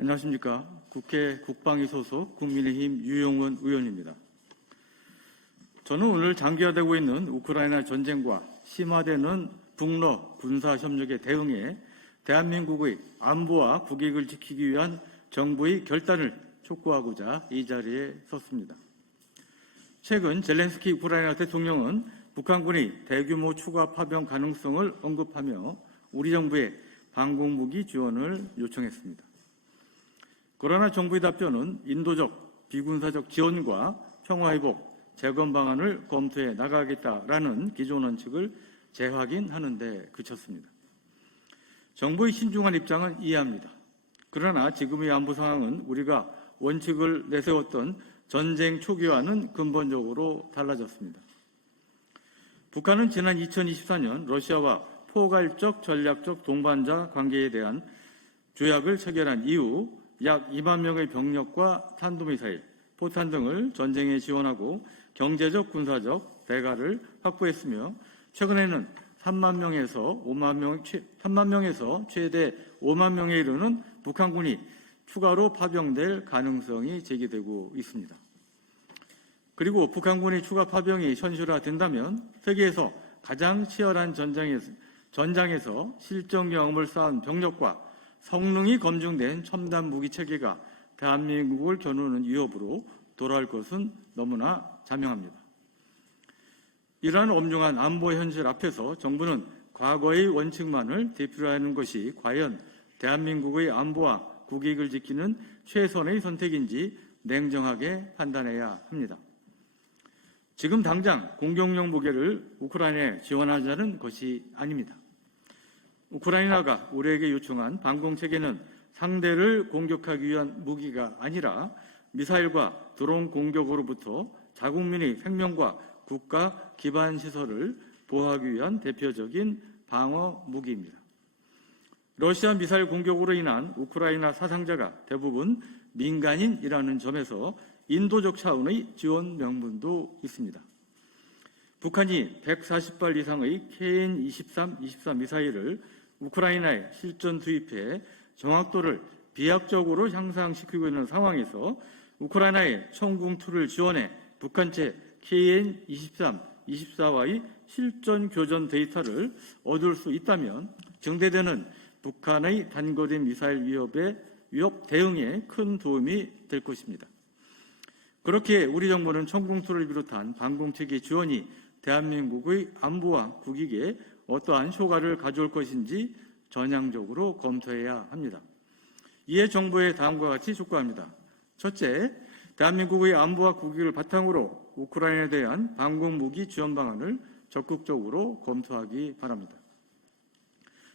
안녕하십니까. 국회 국방위 소속 국민의힘 유영원 의원입니다. 저는 오늘 장기화되고 있는 우크라이나 전쟁과 심화되는 북러 군사협력에 대응해 대한민국의 안보와 국익을 지키기 위한 정부의 결단을 촉구하고자 이 자리에 섰습니다. 최근 젤렌스키 우크라이나 대통령은 북한군의 대규모 추가 파병 가능성을 언급하며 우리 정부에 방공무기 지원을 요청했습니다. 그러나 정부의 답변은 인도적, 비군사적 지원과 평화회복, 재건 방안을 검토해 나가겠다라는 기존 원칙을 재확인하는 데 그쳤습니다. 정부의 신중한 입장은 이해합니다. 그러나 지금의 안보 상황은 우리가 원칙을 내세웠던 전쟁 초기와는 근본적으로 달라졌습니다. 북한은 지난 2024년 러시아와 포괄적 전략적 동반자 관계에 대한 조약을 체결한 이후 약 2만 명의 병력과 탄도미사일, 포탄 등을 전쟁에 지원하고 경제적, 군사적 대가를 확보했으며 최근에는 3만 명에서 최대 5만 명에 이르는 북한군이 추가로 파병될 가능성이 제기되고 있습니다. 그리고 북한군의 추가 파병이 현실화된다면 세계에서 가장 치열한 전장에서 실전 경험을 쌓은 병력과 성능이 검증된 첨단 무기 체계가 대한민국을 겨누는 위협으로 돌아올 것은 너무나 자명합니다. 이러한 엄중한 안보 현실 앞에서 정부는 과거의 원칙만을 되풀이하는 것이 과연 대한민국의 안보와 국익을 지키는 최선의 선택인지 냉정하게 판단해야 합니다. 지금 당장 공격용 무기를 우크라이나에 지원하자는 것이 아닙니다. 우크라이나가 우리에게 요청한 방공체계는 상대를 공격하기 위한 무기가 아니라 미사일과 드론 공격으로부터 자국민의 생명과 국가 기반 시설을 보호하기 위한 대표적인 방어 무기입니다. 러시아 미사일 공격으로 인한 우크라이나 사상자가 대부분 민간인이라는 점에서 인도적 차원의 지원 명분도 있습니다. 북한이 140발 이상의 KN-23, 24 미사일을 우크라이나에 실전 투입해 정확도를 비약적으로 향상시키고 있는 상황에서 우크라이나에 천궁2를 지원해 북한체 KN-23, 24와의 실전 교전 데이터를 얻을 수 있다면 증대되는 북한의 단거리 미사일 위협 대응에 큰 도움이 될 것입니다. 그렇게 우리 정부는 천궁2를 비롯한 방공체계 지원이 대한민국의 안보와 국익에 어떠한 효과를 가져올 것인지 전향적으로 검토해야 합니다. 이에 정부의 다음과 같이 촉구합니다. 첫째, 대한민국의 안보와 국익을 바탕으로 우크라이나에 대한 방공무기 지원 방안을 적극적으로 검토하기 바랍니다.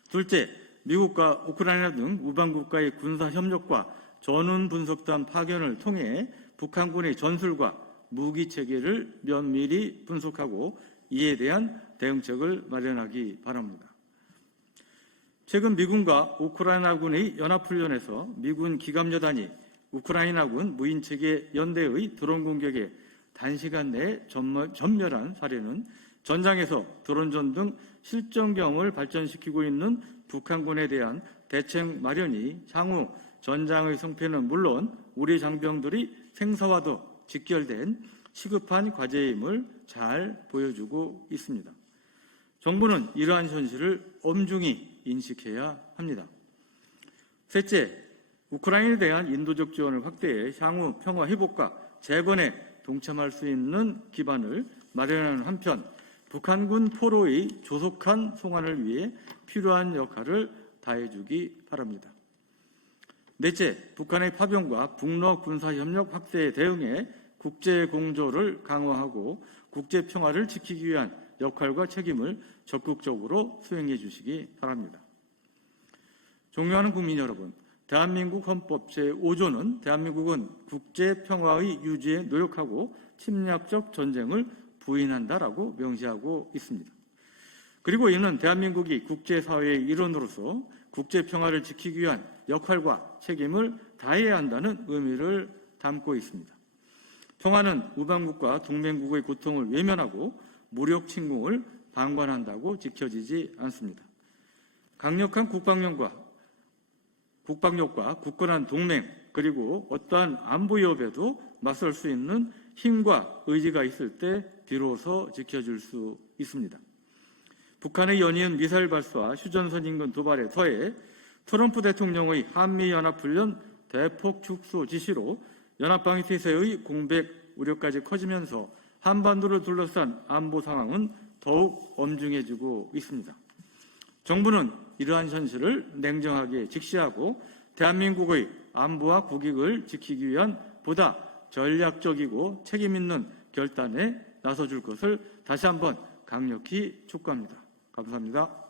둘째, 미국과 우크라이나 등 우방국가의 군사협력과 전운 분석단 파견을 통해 북한군의 전술과 무기체계를 면밀히 분석하고 이에 대한 대응책을 마련하기 바랍니다. 최근 미군과 우크라이나군의 연합훈련에서 미군 기갑여단이 우크라이나군 무인체계 연대의 드론 공격에 단시간 내에 전멸한 사례는 전장에서 드론전 등 실전 경험을 발전시키고 있는 북한군에 대한 대책 마련이 향후 전장의 승패는 물론 우리 장병들이 생사와도 직결된 시급한 과제임을 잘 보여주고 있습니다. 정부는 이러한 현실을 엄중히 인식해야 합니다. 셋째, 우크라이나에 대한 인도적 지원을 확대해 향후 평화 회복과 재건에 동참할 수 있는 기반을 마련하는 한편 북한군 포로의 조속한 송환을 위해 필요한 역할을 다해주기 바랍니다. 넷째, 북한의 파병과 북러 군사협력 확대에 대응해 국제공조를 강화하고 국제평화를 지키기 위한 역할과 책임을 적극적으로 수행해 주시기 바랍니다. 존경하는 국민 여러분, 대한민국 헌법 제5조는 대한민국은 국제평화의 유지에 노력하고 침략적 전쟁을 부인한다라고 명시하고 있습니다. 그리고 이는 대한민국이 국제사회의 일원으로서 국제평화를 지키기 위한 역할과 책임을 다해야 한다는 의미를 담고 있습니다. 평화는 우방국과 동맹국의 고통을 외면하고 무력 침공을 방관한다고 지켜지지 않습니다. 강력한 국방력과 국방력과 굳건한 동맹, 그리고 어떠한 안보 위협에도 맞설 수 있는 힘과 의지가 있을 때 비로소 지켜줄 수 있습니다. 북한의 연이은 미사일 발사와 휴전선 인근 도발에 더해 트럼프 대통령의 한미연합훈련 대폭 축소 지시로 연합방위태세의 공백 우려까지 커지면서 한반도를 둘러싼 안보 상황은 더욱 엄중해지고 있습니다. 정부는 이러한 현실을 냉정하게 직시하고 대한민국의 안보와 국익을 지키기 위한 보다 전략적이고 책임있는 결단에 나서줄 것을 다시 한번 강력히 촉구합니다. 감사합니다.